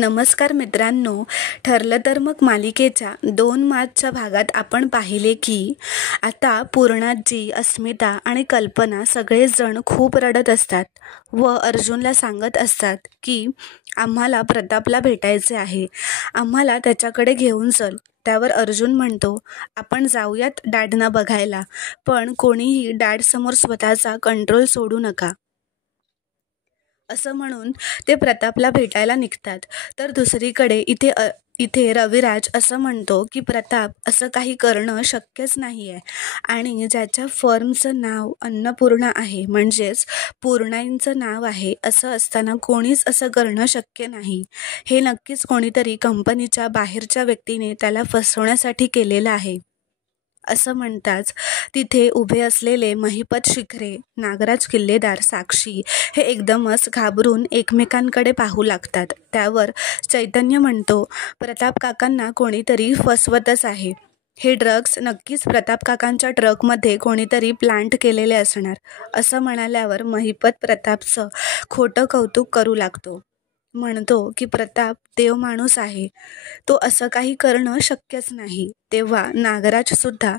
नमस्कार मित्रांनो, ठरलं तर मग मालिकेच्या 2 मार्चच्या भागात आपण पाहिले की आता पूर्णाजी, अस्मिता आणि कल्पना सगळेच जण खूप रडत असतात व अर्जुनला सांगत असतात की आम्हाला प्रतापला भेटायचे आहे, आम्हाला त्याच्याकडे घेऊन चल. त्यावर अर्जुन म्हणतो, आपण जाऊयात डॅडना बघायला, पण कोणीही डॅडसमोर स्वतःचा कंट्रोल सोडू नका. असं म्हणून ते प्रतापला भेटायला निघतात. तर दुसरीकडे इथे रविराज असं म्हणतो की प्रताप असं काही करणं शक्यच नाही आहे आणि ज्याच्या फर्मचं नाव अन्नपूर्णा आहे, म्हणजेच पूर्णाईंचं नाव आहे, असं असताना कोणीच असं करणं शक्य नाही. हे नक्कीच कोणीतरी कंपनीच्या बाहेरच्या व्यक्तीने त्याला फसवण्यासाठी केलेलं आहे. असं म्हणताच तिथे उभे असलेले महिपत शिखरे, नागराज किल्लेदार, साक्षी हे एकदमच घाबरून एकमेकांकडे पाहू लागतात. त्यावर चैतन्य म्हणतो, प्रताप काकांना कोणीतरी फसवतच आहे. हे ड्रग्ज नक्कीच प्रताप काकांच्या ट्रकमध्ये कोणीतरी प्लांट केलेले असणार. असं म्हणाल्यावर महिपत प्रतापचं खोटं कौतुक करू लागतो. म्हणतो की प्रताप देव माणूस आहे, तो असं काही करणं शक्यच नाही. तेव्हा नागराज सुद्धा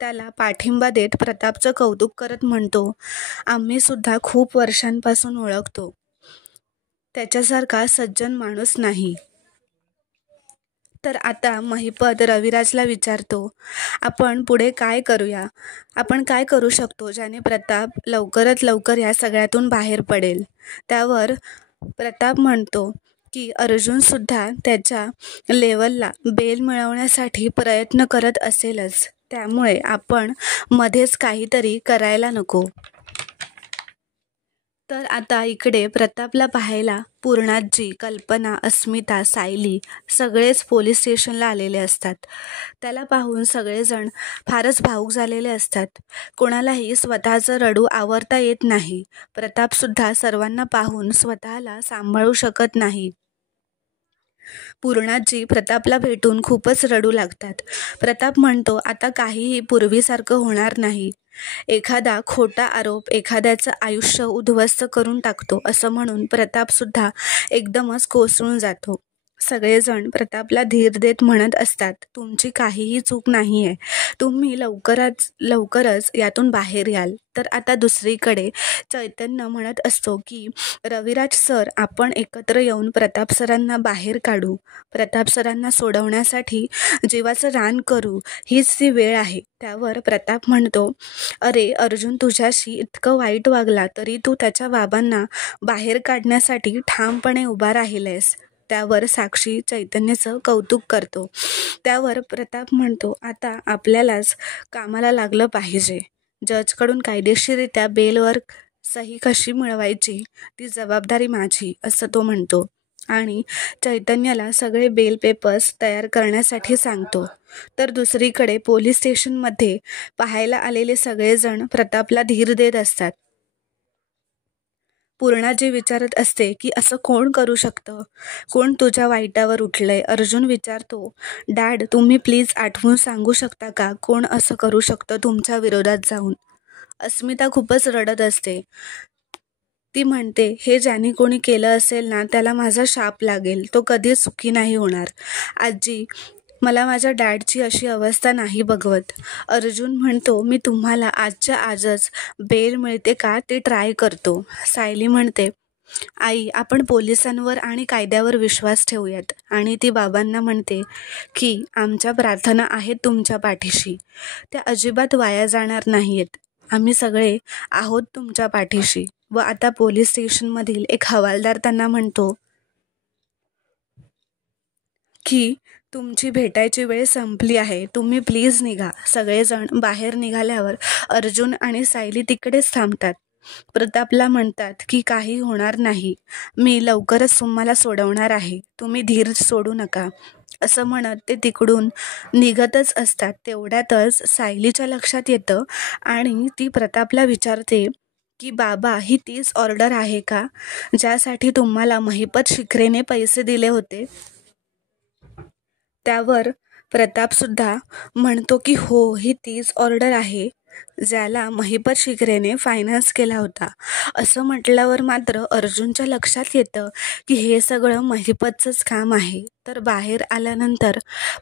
त्याला पाठिंबा देत प्रतापचं कौतुक करत म्हणतो, आम्ही सुद्धा खूप वर्षांपासून ओळखतो, त्याच्यासारखा सज्जन माणूस नाही. तर आता महिपत रविराजला विचारतो, आपण पुढे काय करूया, आपण काय करू शकतो ज्याने प्रताप लवकरात लवकर या सगळ्यातून बाहेर पडेल. त्यावर प्रताप म्हणतो की अर्जुनसुद्धा त्याच्या लेवलला बेल मिळवण्यासाठी प्रयत्न करत असेलच, त्यामुळे आपण मध्येच काहीतरी करायला नको. तर आता इकडे प्रतापला पाहायला पूर्णाजी, कल्पना, अस्मिता, सायली सगळेच पोलीस स्टेशनला आलेले असतात. त्याला पाहून सगळेजण फारच भावूक झालेले असतात. कोणालाही स्वतःचं रडू आवरता येत नाही. प्रतापसुद्धा सर्वांना पाहून स्वतःला सांभाळू शकत नाही. पूर्णाजी प्रतापला भेटून खूपच रडू लागतात. प्रताप म्हणतो, आता काहीही पूर्वीसारखं होणार नाही. एखादा खोटा आरोप एखाद्याचं आयुष्य उद्ध्वस्त करून टाकतो, असं म्हणून प्रतापसुद्धा एकदमच कोसळून जातो. सगळेजण प्रतापला धीर देत म्हणत असतात, तुमची काहीही चूक नाही आहे, तुम्ही लवकरच यातून बाहेर याल. तर आता दुसरीकडे चैतन्य म्हणत असतो की रविराज सर, आपण एकत्र येऊन प्रताप सरांना बाहेर काढू, प्रताप सरांना सोडवण्यासाठी जीवाचं रान करू, हीच ती वेळ आहे. त्यावर प्रताप म्हणतो, अरे अर्जुन, तुझ्याशी इतकं वाईट वागला तरी तू त्याच्या बाबांना बाहेर काढण्यासाठी ठामपणे उभा राहिलेस. त्यावर साक्षी चैतन्याचं कौतुक करतो. त्यावर प्रताप म्हणतो, आता आपल्यालाच कामाला लागलं पाहिजे. जजकडून कायदेशीररित्या बेलवर सही कशी मिळवायची ती जबाबदारी माझी, असं तो म्हणतो आणि चैतन्याला सगळे बेल पेपर्स तयार करण्यासाठी सांगतो. तर दुसरीकडे पोलीस स्टेशनमध्ये पाहायला आलेले सगळेजण प्रतापला धीर देत असतात. पूर्णाजी विचारत असते की असं कोण करू शकतं, कोण तुझ्या वाईटावर उठलंय. अर्जुन विचारतो, डॅड तुम्ही प्लीज आठवून सांगू शकता का, कोण असं करू शकतं तुमच्या विरोधात जाऊन. अस्मिता खूपच रडत असते. ती म्हणते, हे ज्याने कोणी केलं असेल ना, त्याला माझा शाप लागेल, तो कधीच सुखी नाही होणार. आजी, मला माझ्या डॅडची अशी अवस्था नाही बघवत. अर्जुन म्हणतो, मी तुम्हाला आजच्या आजच बेल मिळते का ते ट्राय करतो. सायली म्हणते, आई, आपण पोलिसांवर आणि कायद्यावर विश्वास ठेवूयात. आणि ती बाबांना म्हणते की आमच्या प्रार्थना आहेत तुमच्या पाठीशी, त्या अजिबात वाया जाणार नाहीत. आम्ही सगळे आहोत तुमच्या पाठीशी. व आता पोलीस स्टेशनमधील एक हवालदार त्यांना म्हणतो की तुमची भेटायची वेळ संपली आहे, तुम्ही प्लीज निघा. सगळेजण बाहेर निघाल्यावर अर्जुन आणि सायली तिकडेच थांबतात. प्रतापला म्हणतात की काही होणार नाही, मी लवकरच तुम्हाला सोडवणार आहे, तुम्ही धीर सोडू नका. असं म्हणत ते तिकडून निघतच असतात. तेवढ्यातच सायलीच्या लक्षात येतं आणि ती प्रतापला विचारते की बाबा, ही तीच ऑर्डर आहे का ज्यासाठी तुम्हाला महिपत शिखरेने पैसे दिले होते. त्यावर प्रतापसुद्धा म्हणतो की हो, ही तीच ऑर्डर आहे. ज्याला महिपत शिकरेने फायनान्स केला होता. असं म्हटल्यावर मात्र अर्जुनच्या लक्षात येतं की हे सगळं महिपतचंच काम आहे. तर बाहेर आल्यानंतर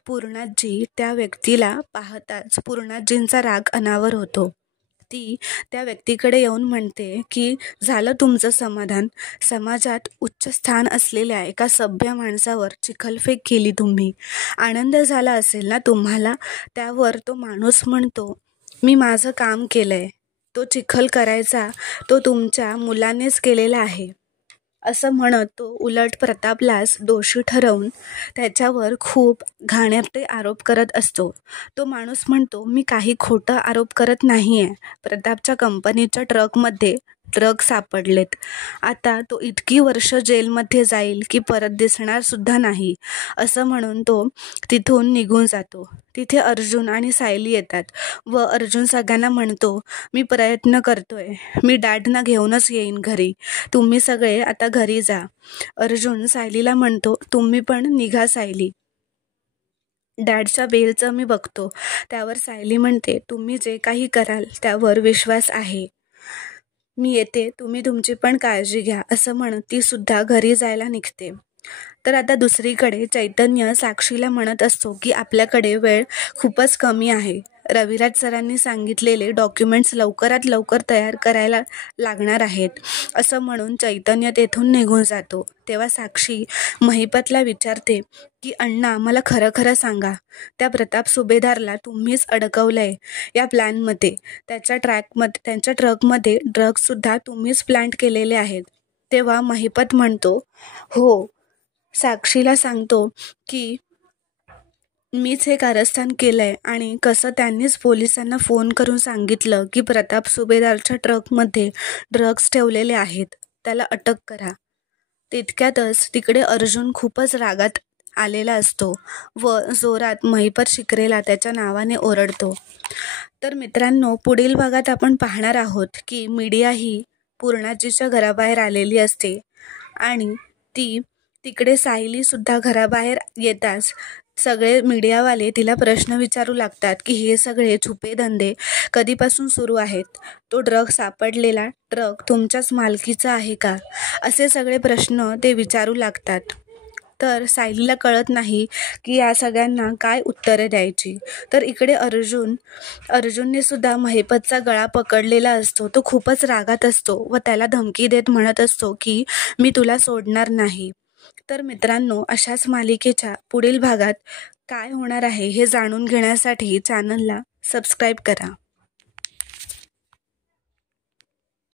पूर्णाजी त्या व्यक्तीला पाहताच पूर्णाजींचा राग अनावर होतो. ती त्या व्यक्तीकडे येऊन म्हणते की झालं तुमचं समाधान. समाजात उच्च स्थान असलेल्या एका सभ्य माणसावर चिखलफेक केली तुम्ही. आनंद झाला असेल ना तुम्हाला. त्यावर तो माणूस म्हणतो, मी माझं काम केलंय. तो चिखल करायचा तो तुमच्या मुलानेच केलेला आहे. असं म्हणत तो उलट प्रतापलाच दोषी ठरवून त्याच्यावर खूप घाणेरडे आरोप करत असतो. तो माणूस म्हणतो, मी काही खोटं आरोप करत नाहीये. प्रतापच्या कंपनीच्या ट्रकमध्ये ड्रग सापडलेत. आता तो इतकी वर्ष जेलमध्ये जाईल की परत दिसणार सुद्धा नाही. असं म्हणून तो तिथून निघून जातो. तिथे अर्जुन आणि सायली येतात व अर्जुन सगळ्यांना म्हणतो, मी प्रयत्न करतोय. मी डॅडना घेऊनच येईन घरी. तुम्ही सगळे आता घरी जा. अर्जुन सायलीला म्हणतो, तुम्ही पण निघा सायली. डॅडच्या बेलचं मी बघतो. त्यावर सायली म्हणते, तुम्ही जे काही कराल त्यावर विश्वास आहे. मी येते. तुम्ही तुमची पण काळजी घ्या. असं म्हणत ती सुद्धा घरी जायला निघते. तर आता दुसरीकडे चैतन्य साक्षीला म्हणत असतो की आपल्याकडे वेळ खूपच कमी आहे. रविराज सरांनी सांगितलेले डॉक्युमेंट्स लवकरात लवकर तयार करायला लागणार आहेत. असं म्हणून चैतन्य तेथून निघून जातो. तेव्हा साक्षी महिपतला विचारते की अण्णा, मला खरं खरं सांगा, त्या प्रताप सुभेदारला तुम्हीच अडकवलंय या प्लॅनमध्ये. त्यांच्या ट्रकमध्ये ड्रग्ससुद्धा तुम्हीच प्लांट केलेले आहेत. तेव्हा महिपत म्हणतो, हो. साक्षीला सांगतो की मीच हे कारस्थान केलंय आणि कसं त्यांनीच पोलिसांना फोन करून सांगितलं की प्रताप सुभेदारच्या ट्रकमध्ये ड्रग्स ठेवलेले आहेत, त्याला अटक करा. तितक्यातच तिकडे अर्जुन खूपच रागात आलेला असतो व जोरात महिपत शिकरेला त्याच्या नावाने ओरडतो. तर मित्रांनो, पुढील भागात आपण पाहणार आहोत की मीडिया ही पूर्णाजीच्या घराबाहेर आलेली असते आणि तिकडे सायली सुद्धा घराबाहेर येताच सगळे मीडियावाले तिला प्रश्न विचारू लागतात की हे सगळे छुपे धंदे कधीपासून सुरू आहेत. तो ड्रग सापडलेला ट्रक तुमच्याच मालकीचा आहे का? असे सगळे प्रश्न ते विचारू लागतात. तर सायलीला कळत नाही की या सगळ्यांना काय उत्तरे द्यायची. तर इकडे अर्जुनने सुद्धा महिपतचा गळा पकडलेला असतो. तो खूपच रागात असतो व त्याला धमकी देत म्हणत असतो की मी तुला सोडणार नाही. तर मित्रांनो, अशाच मालिकेच्या पुढील भागात काय होणार आहे हे जाणून घेण्यासाठी चॅनलला सबस्क्राईब करा.